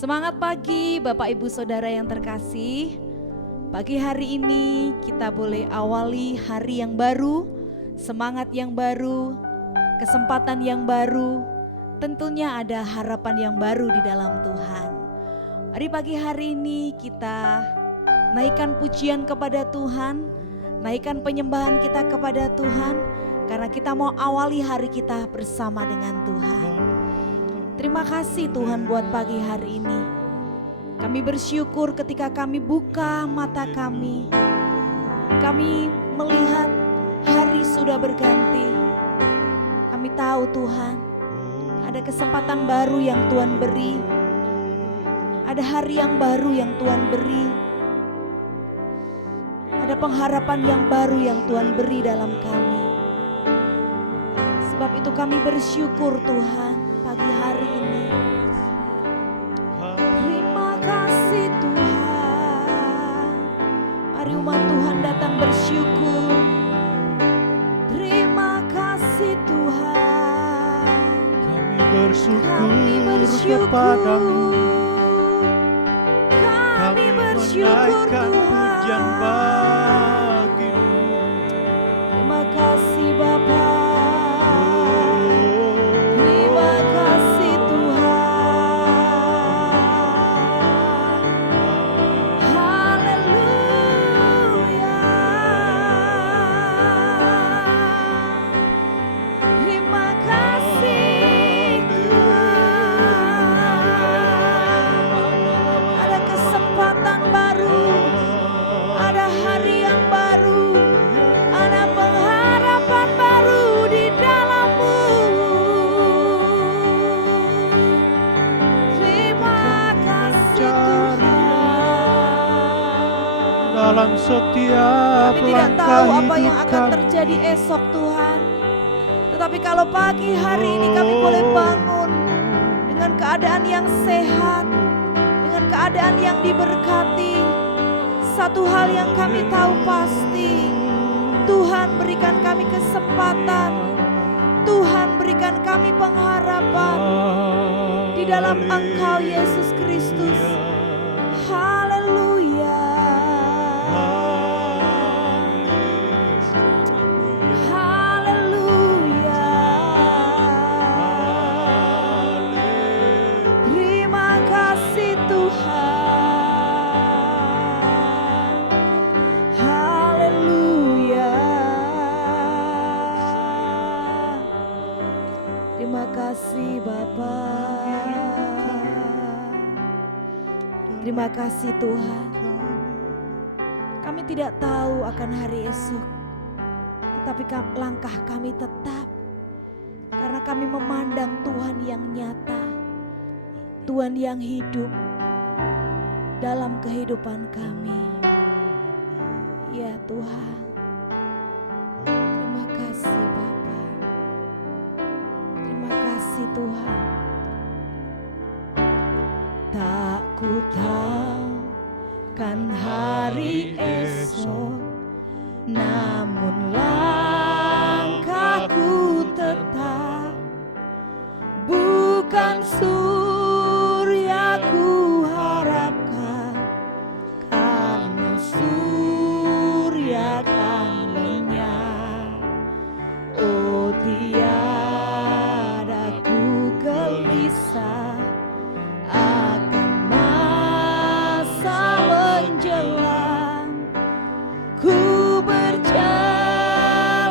Semangat pagi Bapak Ibu Saudara yang terkasih. Pagi hari ini kita boleh awali hari yang baru, semangat yang baru, kesempatan yang baru. Tentunya ada harapan yang baru di dalam Tuhan. Mari pagi hari ini kita naikkan pujian kepada Tuhan, naikkan penyembahan kita kepada Tuhan, karena kita mau awali hari kita bersama dengan Tuhan. Terima kasih Tuhan buat pagi hari ini. Kami bersyukur ketika kami buka mata kami. Kami melihat hari sudah berganti. Kami tahu Tuhan, ada kesempatan baru yang Tuhan beri. Ada hari yang baru yang Tuhan beri. Ada pengharapan yang baru yang Tuhan beri dalam kami. Sebab itu kami bersyukur Tuhan pagi hari ini. Terima kasih Tuhan. Mari umat Tuhan datang bersyukur. Terima kasih Tuhan. Kami bersyukur kepadamu. Kami bersyukur Tuhan. Terima kasih Bapa. Terima kasih Tuhan. Haleluya. Terima kasih Tuhan. Ada kesempatan baru, ada hari yang baru, ada pengharapan baru di dalam-Mu. Terima kasih Tuhan. Dalam setiap Kami tidak langkah tahu apa yang hidup akan kami. terjadi esok Tuhan. Tetapi kalau pagi hari ini kami boleh bangun dengan keadaan yang sehat, dengan keadaan yang diberkati. Satu hal yang kami tahu pasti, Tuhan berikan kami kesempatan, Tuhan berikan kami pengharapan di dalam Engkau Yesus Kristus. Haleluya. Haleluya. Terima kasih Tuhan. Haleluya. Terima kasih Bapa. Terima kasih Tuhan. Kami tidak tahu akan hari esok, tetapi langkah kami tetap, karena kami memandang Tuhan yang nyata, Tuhan yang hidup dalam kehidupan kami. Ya Tuhan, terima kasih Bapa. Terima kasih Tuhan. Tak ku tahu kan hari esok, namun langkahku tetap bukan surya ku harapkan, karena surya kan lenyap. Oh tiada ku gelisah akan masa menjelang. Ku berjalan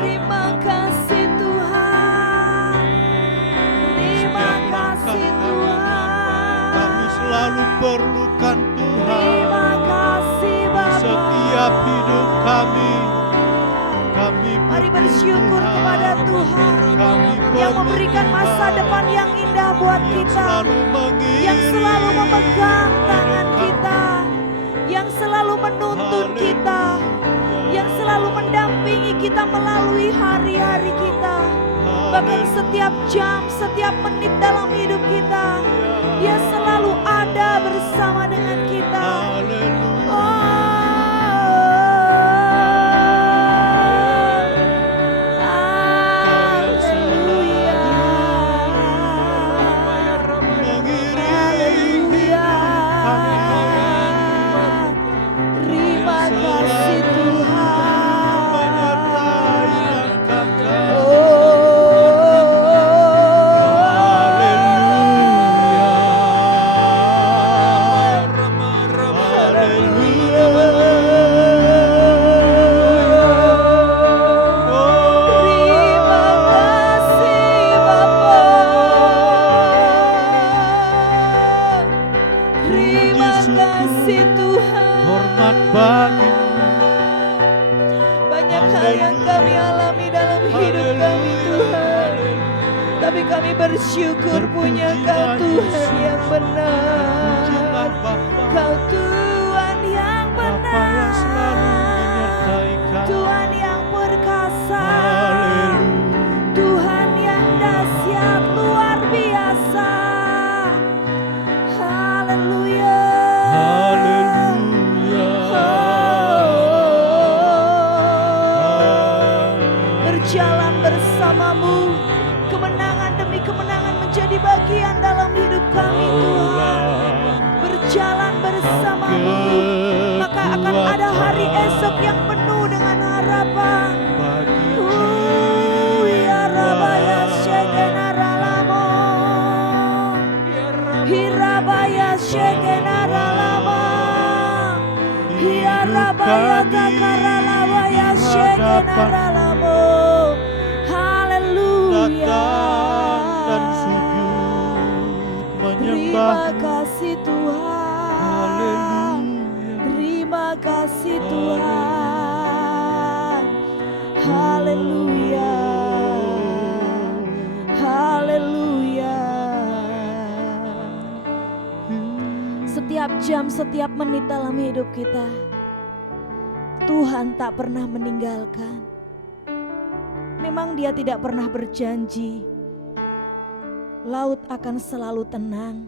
Terima kasih Tuhan. Terima kasih Tuhan. Kami selalu perlukan Tuhan. Terima kasih Bapa. Setiap hidup kami Mari bersyukur Tuhan. kepada Tuhan Kami yang perlu memberikan masa Tuhan. depan yang indah buat kita, yang selalu memegang tangan kita, yang selalu menuntun kita, yang selalu mendampingi kita melalui hari-hari kita. Bahkan setiap jam, setiap menit dalam hidup kita, Dia selalu ada bersama dengan kita. Hormat bagimu. Banyak hal yang kami alami dalam hidup kami Tuhan, tapi kami bersyukur punya Kau Tuhan yang benar. Kau Tuhan yang benar, Tuhan yang perkasa, Tuhan yang dahsyat luar biasa. Haleluya. Berjalan bersamamu, kemenangan demi kemenangan menjadi bagian dalam hidup kami Tuhan. Berjalan bersamamu, maka akan ada hari esok yang penuh dengan harapan. Ya Rabaya Shekenaralamo, Hirabaya Shekenaralama, Ya Rabaya Kakaralawaya Shekenaralamo. Datang dan sujud menyembah. Terima kasih Tuhan. Terima kasih Tuhan. Haleluya. Haleluya. Setiap jam, setiap menit dalam hidup kita, Tuhan tak pernah meninggalkan. Memang Dia tidak pernah berjanji laut akan selalu tenang.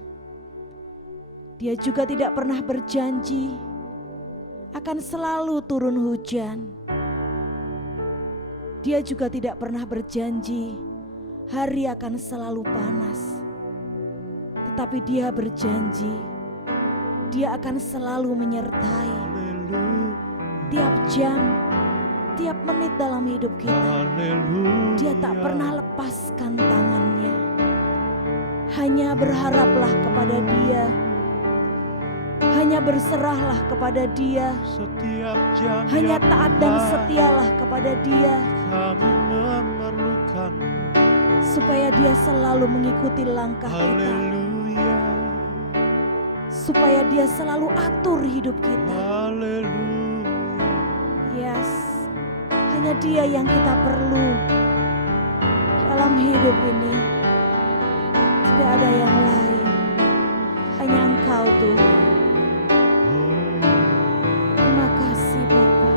Dia juga tidak pernah berjanji akan selalu turun hujan. Dia juga tidak pernah berjanji hari akan selalu panas. Tetapi Dia berjanji Dia akan selalu menyertai tiap jam, tiap menit dalam hidup kita. Dia tak pernah lepaskan tangannya. Hanya berharaplah kepada Dia, hanya berserahlah kepada Dia, hanya taat dan setialah kepada Dia, supaya Dia selalu mengikuti langkah kita, supaya Dia selalu atur hidup kita. Yes, hanya Dia yang kita perlu dalam hidup ini. Tidak ada yang lain, hanya Engkau Tuhan. Terima kasih Bapa.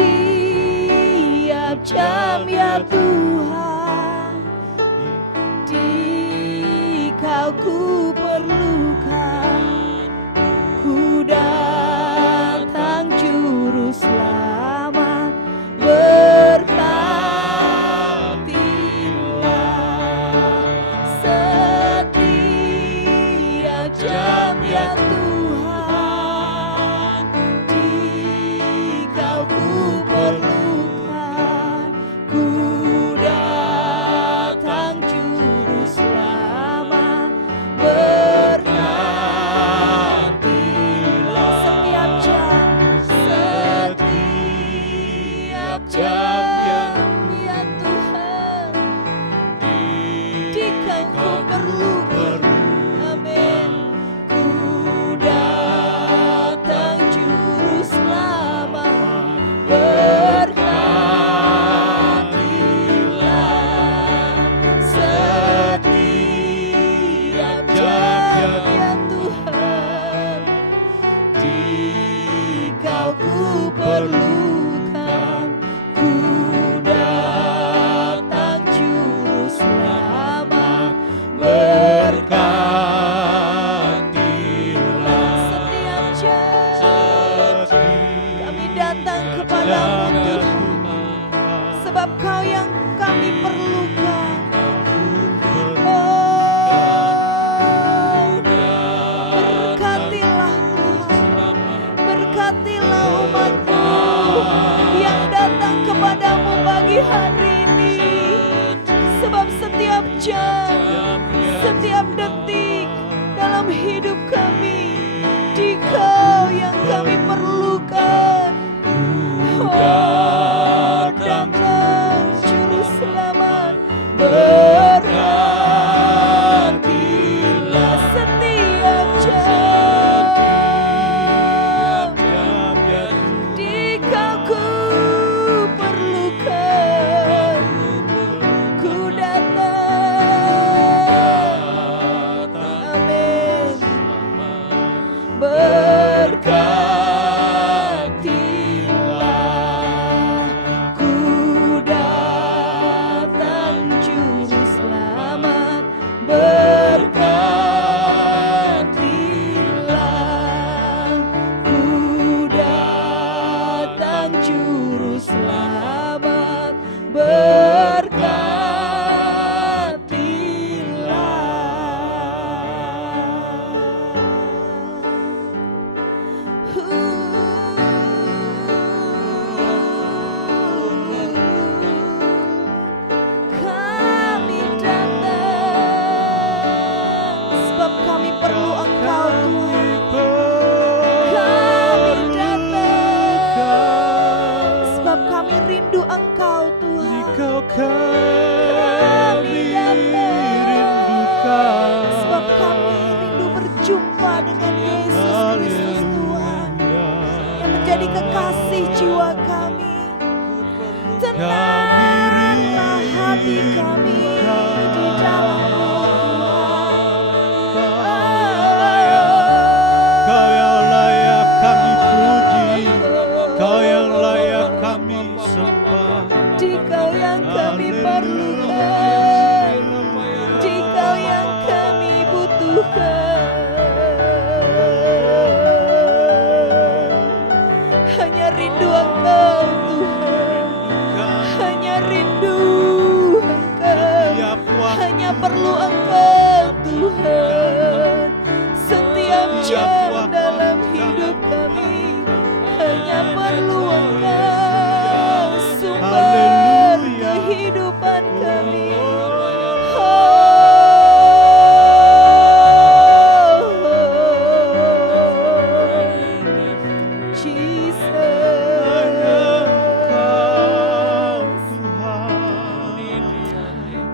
Setiap jam ya Tuhan, di Kau ku perlukan. Ku datang juru selamat, berkatilah setiap jam ya Tuhan, di Kau ku perlukan. Ku datang juru selamat, berkatilah setiap jam perlukan. Ku datang juru selamat, berkatilah setiap jam kami datang kepadamu Tuhan, sebab Kau yang kami perlukan. Berkatilah Tuhan, berkatilah umat-Mu yang datang kepadamu pagi hari ini, sebab setiap jam, setiap detik dalam hidup kami, di Kau yang kami perlukan. Datang juru selamat, berkatilah setiap jam, di Kau ku perlukan. Ku datang, amin. Berkatilah, ku datang juru selamat, berkatilah, ku datang juru selamat, kami datang, sebab kami perlu Engkau Tuhan. Kami datang, sebab kami rindu Engkau Tuhan. Kami datang, sebab kami rindu berjumpa dengan Yesus Kristus Tuhan, yang menjadi kekasih jiwa kami. Tenanglah hati kami di dalam-Mu Kau yang layak kami puji, Kau yang layak kami sembah. di Kau yang kami perlukan, di Kau yang kami butuhkan. Hanya rindu Engkau Tuhan, hanya rindu Engkau, hanya perlu Engkau Tuhan. Setiap jam dalam hidup kami hanya perlu Engkau, sumber kehidupan kami.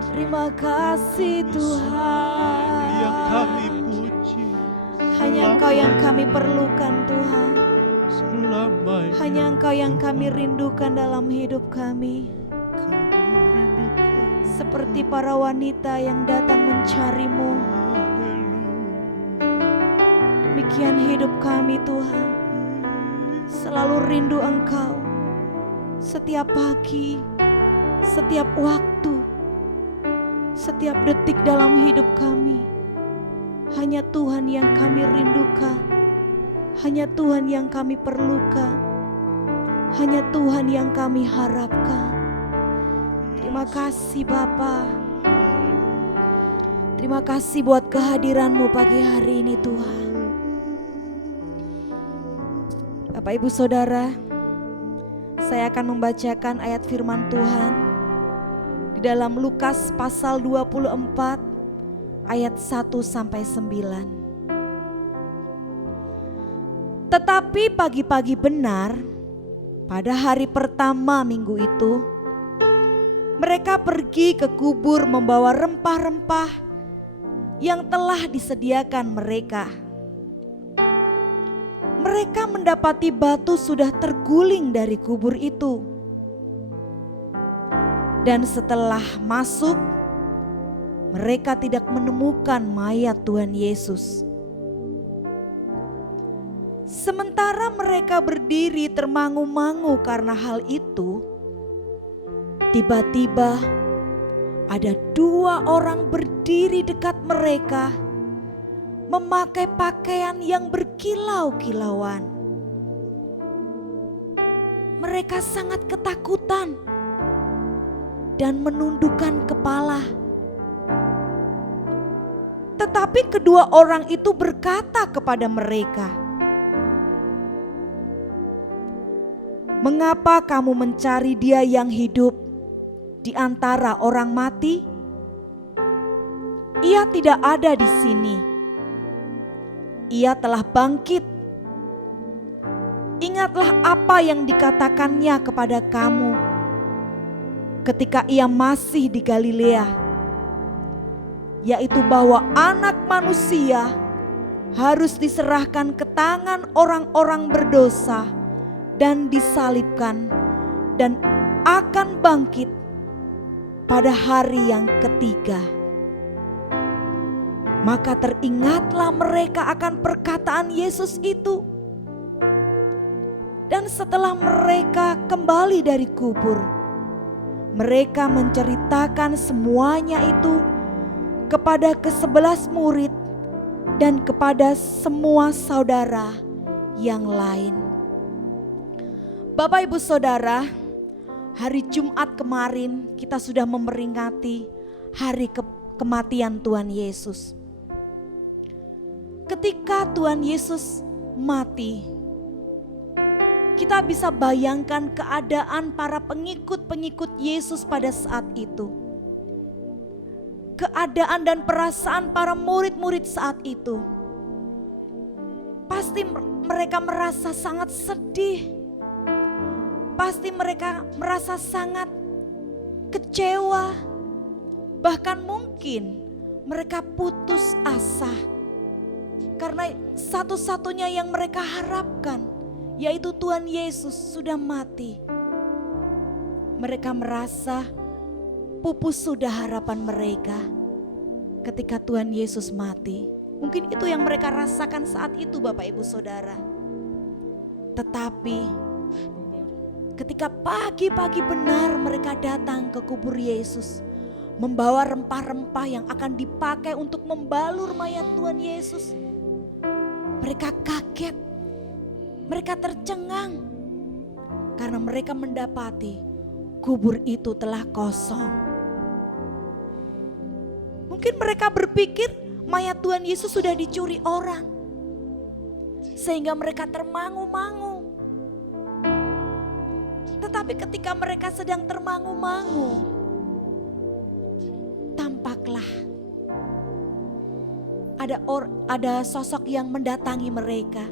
Terima kasih Tuhan, Yang kami puji hanya Engkau yang kami perlukan Tuhan, selamanya. hanya Engkau yang kami rindukan dalam hidup kami. Seperti para wanita yang datang mencari-Mu, demikian hidup kami Tuhan, selalu rindu Engkau. Setiap pagi, setiap waktu, setiap detik dalam hidup kami, hanya Tuhan yang kami rindukan, hanya Tuhan yang kami perlukan, hanya Tuhan yang kami harapkan. Terima kasih Bapa. Terima kasih buat kehadiran-Mu pagi hari ini Tuhan. Bapak Ibu Saudara, saya akan membacakan ayat firman Tuhan di dalam Lukas pasal 24 ayat 1-9. Tetapi pagi-pagi benar pada hari pertama minggu itu, mereka pergi ke kubur membawa rempah-rempah yang telah disediakan mereka. Mereka mendapati batu sudah terguling dari kubur itu. Dan setelah masuk, mereka tidak menemukan mayat Tuhan Yesus. Sementara mereka berdiri termangu-mangu karena hal itu, tiba-tiba ada 2 orang berdiri dekat mereka, memakai pakaian yang berkilau-kilauan. Mereka sangat ketakutan dan menundukkan kepala. Tetapi kedua orang itu berkata kepada mereka, "Mengapa kamu mencari Dia yang hidup di antara orang mati? Ia tidak ada di sini. Ia telah bangkit. Ingatlah apa yang dikatakannya kepada kamu ketika Ia masih di Galilea, yaitu bahwa Anak Manusia harus diserahkan ke tangan orang-orang berdosa dan disalibkan, dan akan bangkit pada hari yang ketiga." Maka teringatlah mereka akan perkataan Yesus itu. Dan setelah mereka kembali dari kubur, mereka menceritakan semuanya itu kepada ke-11 murid dan kepada semua saudara yang lain. Bapak Ibu Saudara, hari Jumat kemarin kita sudah memperingati hari kematian Tuhan Yesus. Ketika Tuhan Yesus mati, kita bisa bayangkan keadaan para pengikut-pengikut Yesus pada saat itu. Keadaan dan perasaan para murid-murid saat itu. Pasti mereka merasa sangat sedih. Pasti mereka merasa sangat kecewa. Bahkan mungkin mereka putus asa. Karena satu-satunya yang mereka harapkan, yaitu Tuhan Yesus sudah mati. Mereka merasa pupus sudah harapan mereka ketika Tuhan Yesus mati. Mungkin itu yang mereka rasakan saat itu, Bapak Ibu Saudara. Tetapi ketika pagi-pagi benar mereka datang ke kubur Yesus, membawa rempah-rempah yang akan dipakai untuk membalur mayat Tuhan Yesus, mereka kaget. Mereka tercengang karena mereka mendapati kubur itu telah kosong. Mungkin mereka berpikir mayat Tuhan Yesus sudah dicuri orang, sehingga mereka termangu-mangu. Tetapi ketika mereka sedang termangu-mangu, tampaklah ada sosok yang mendatangi mereka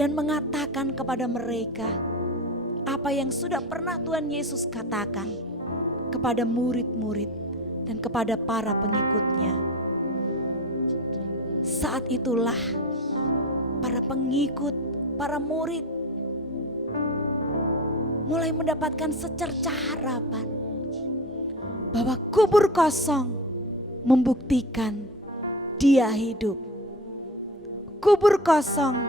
dan mengatakan kepada mereka apa yang sudah pernah Tuhan Yesus katakan kepada murid-murid dan kepada para pengikutnya. Saat itulah para pengikut, para murid mulai mendapatkan secercah harapan bahwa kubur kosong membuktikan Dia hidup. Kubur kosong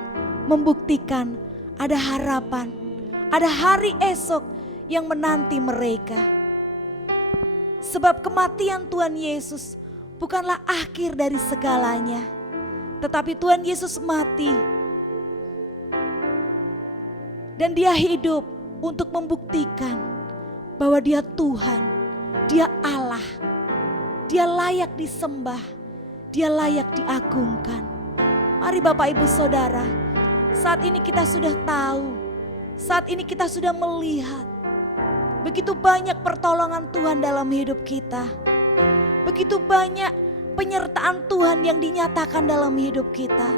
membuktikan ada harapan, ada hari esok yang menanti mereka. Sebab kematian Tuhan Yesus bukanlah akhir dari segalanya, tetapi Tuhan Yesus mati dan Dia hidup untuk membuktikan bahwa Dia Tuhan, Dia Allah, Dia layak disembah, Dia layak diagungkan. Mari Bapak Ibu Saudara, saat ini kita sudah tahu, saat ini kita sudah melihat begitu banyak pertolongan Tuhan dalam hidup kita. Begitu banyak penyertaan Tuhan yang dinyatakan dalam hidup kita.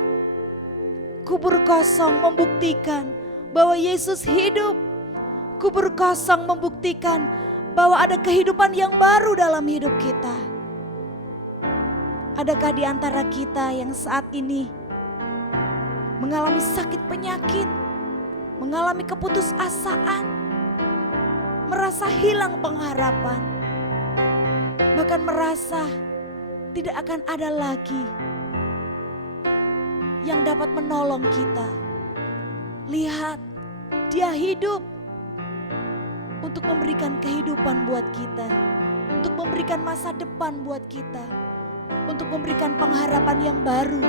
Kubur kosong membuktikan bahwa Yesus hidup. Kubur kosong membuktikan bahwa ada kehidupan yang baru dalam hidup kita. Adakah di antara kita yang saat ini mengalami sakit penyakit, mengalami keputusasaan, merasa hilang pengharapan, bahkan merasa tidak akan ada lagi yang dapat menolong kita, Lihat, dia hidup untuk memberikan kehidupan buat kita, untuk memberikan masa depan buat kita, untuk memberikan pengharapan yang baru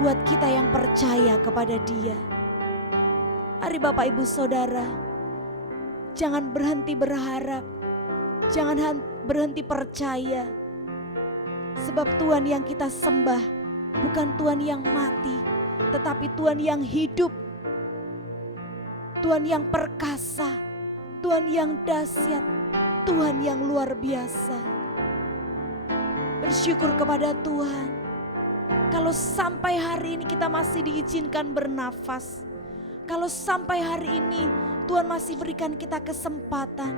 buat kita yang percaya kepada dia. Mari Bapak Ibu Saudara, jangan berhenti berharap, jangan berhenti percaya. Sebab Tuhan yang kita sembah bukan Tuhan yang mati, tetapi Tuhan yang hidup. Tuhan yang perkasa, Tuhan yang dahsyat, Tuhan yang luar biasa. Bersyukur kepada Tuhan. Kalau sampai hari ini kita masih diizinkan bernafas, kalau sampai hari ini Tuhan masih berikan kita kesempatan,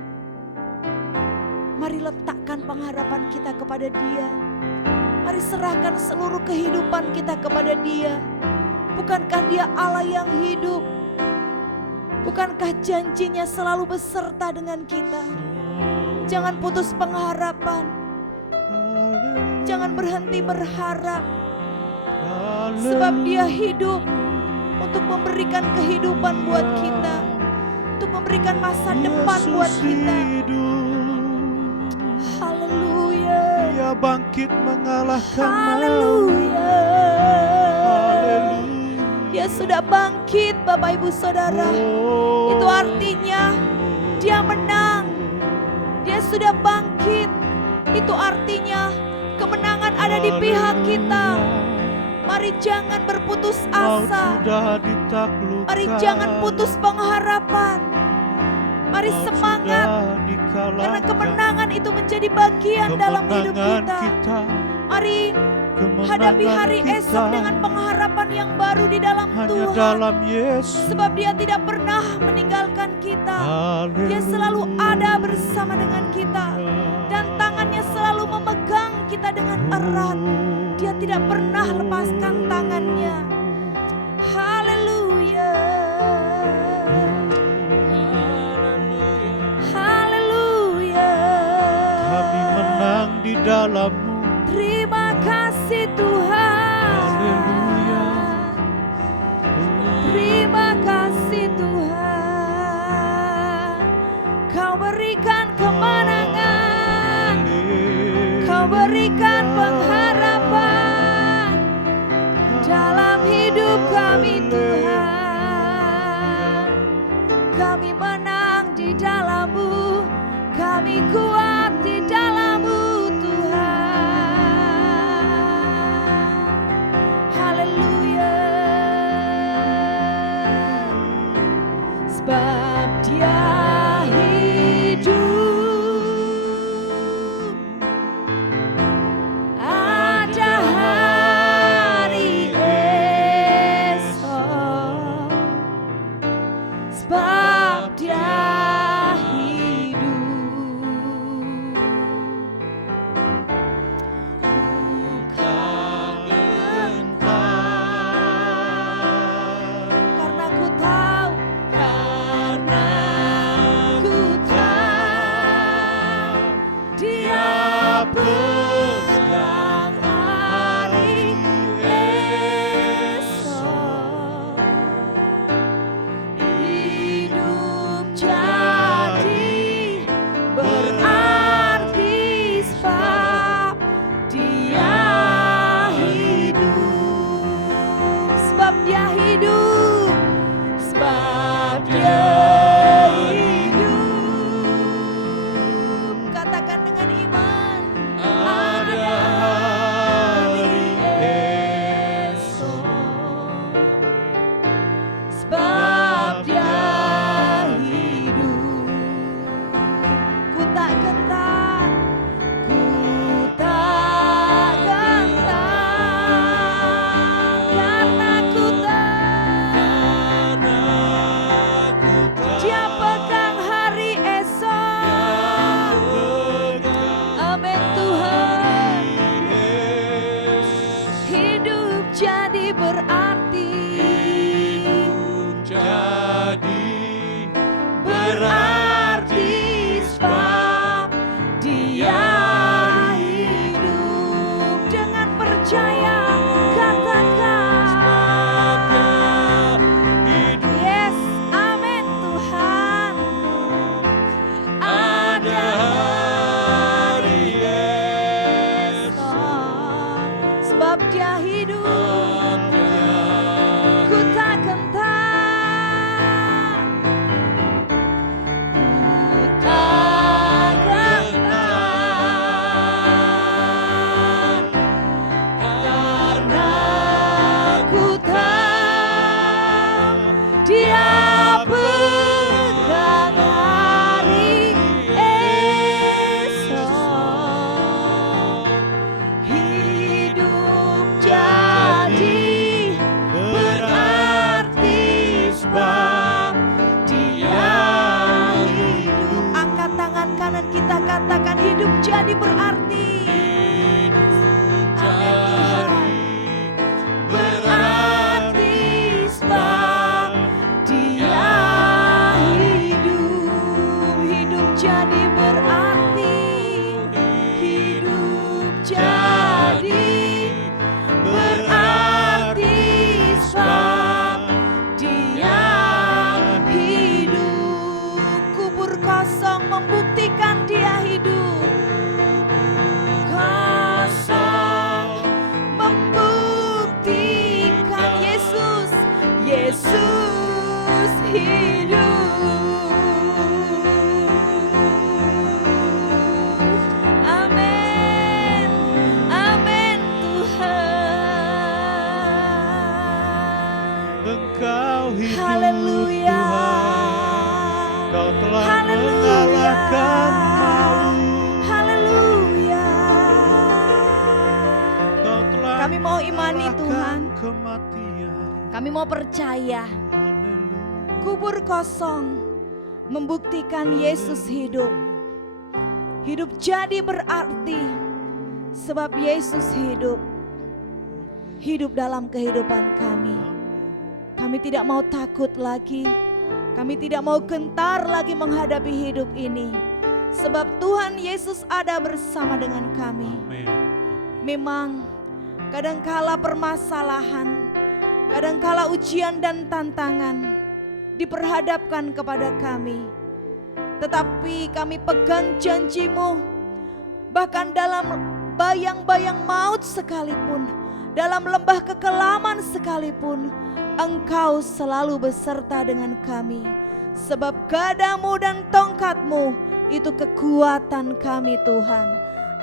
mari letakkan pengharapan kita kepada Dia. Mari serahkan seluruh kehidupan kita kepada Dia. Bukankah Dia Allah yang hidup? Bukankah janjinya selalu beserta dengan kita? Jangan putus pengharapan. Jangan berhenti berharap. Sebab Dia hidup untuk memberikan kehidupan buat kita, untuk memberikan masa depan buat kita. Haleluya. Dia bangkit mengalahkan maut. Haleluya. Haleluya. Dia sudah bangkit, Bapak Ibu Saudara. Itu artinya Dia menang. Dia sudah bangkit. Itu artinya kemenangan ada di pihak kita. Mari jangan berputus asa. Mari jangan putus pengharapan. Mari semangat, karena kemenangan itu menjadi bagian dalam hidup kita. Mari hadapi hari esok dengan pengharapan yang baru di dalam Tuhan. Sebab Dia tidak pernah meninggalkan kita. Dia selalu ada bersama dengan kita. Dan tangannya selalu memegang kita dengan erat. Dia tidak pernah lepaskan tangannya. Haleluya. Haleluya. Kami menang di dalam-Mu. Terima kasih Tuhan. Haleluya. Terima kasih Tuhan. Kau berikan kemenangan. Kau berikan pengharapan dalam hidup kami Tuhan. Kami menang di dalam-Mu. Kami kuat di dalam-Mu Tuhan. Haleluya. Sebab Dia hidup, ada hari esok. Sebab Dia hidup, bukan gentar. Karena ku tahu, Dia pegang hari esok. Hidup jauh jadi berarti. Berarti sebab Dia hidup jadi berarti, hidup jadi berarti sebab Dia hidup. Kubur kosong membuktikan Dia hidup. Kosong membuktikan Yesus hidup. Amin, amin Tuhan. Engkau hidup Haleluya. Tuhan. Kau telah Haleluya. mengalahkan maut. Haleluya. Kau telah Kami mau imani mengalahkan Tuhan. kematian. Kami mau percaya. Haleluya. Kubur kosong membuktikan Yesus hidup. Hidup jadi berarti sebab Yesus hidup. Hidup dalam kehidupan kami. Kami tidak mau takut lagi. Kami tidak mau gentar lagi menghadapi hidup ini. Sebab Tuhan Yesus ada bersama dengan kami. Amin. Memang kadangkala permasalahan, kadangkala ujian dan tantangan diperhadapkan kepada kami. Tetapi kami pegang janji-Mu. Bahkan dalam bayang-bayang maut sekalipun, dalam lembah kekelaman sekalipun, Engkau selalu beserta dengan kami. Sebab gadamu dan tongkatmu itu kekuatan kami Tuhan.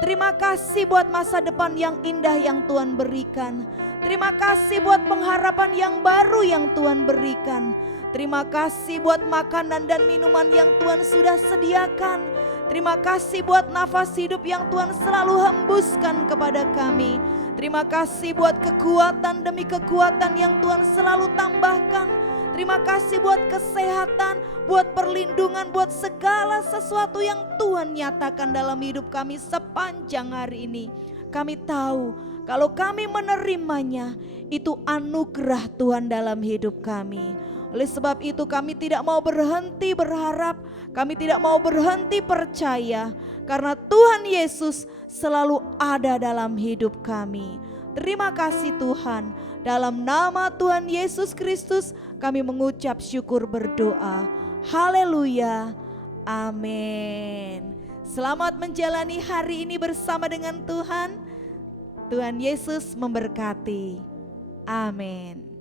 Terima kasih buat masa depan yang indah yang Tuhan berikan. Terima kasih buat pengharapan yang baru yang Tuhan berikan. Terima kasih buat makanan dan minuman yang Tuhan sudah sediakan. Terima kasih buat nafas hidup yang Tuhan selalu hembuskan kepada kami. Terima kasih buat kekuatan demi kekuatan yang Tuhan selalu tambahkan. Terima kasih buat kesehatan, buat perlindungan, buat segala sesuatu yang Tuhan nyatakan dalam hidup kami sepanjang hari ini. Kami tahu kalau kami menerimanya, itu anugerah Tuhan dalam hidup kami. Oleh sebab itu kami tidak mau berhenti berharap, kami tidak mau berhenti percaya. Karena Tuhan Yesus selalu ada dalam hidup kami. Terima kasih Tuhan. Dalam nama Tuhan Yesus Kristus kami mengucap syukur berdoa. Haleluya. Amin. Selamat menjalani hari ini bersama dengan Tuhan. Tuhan Yesus memberkati. Amin.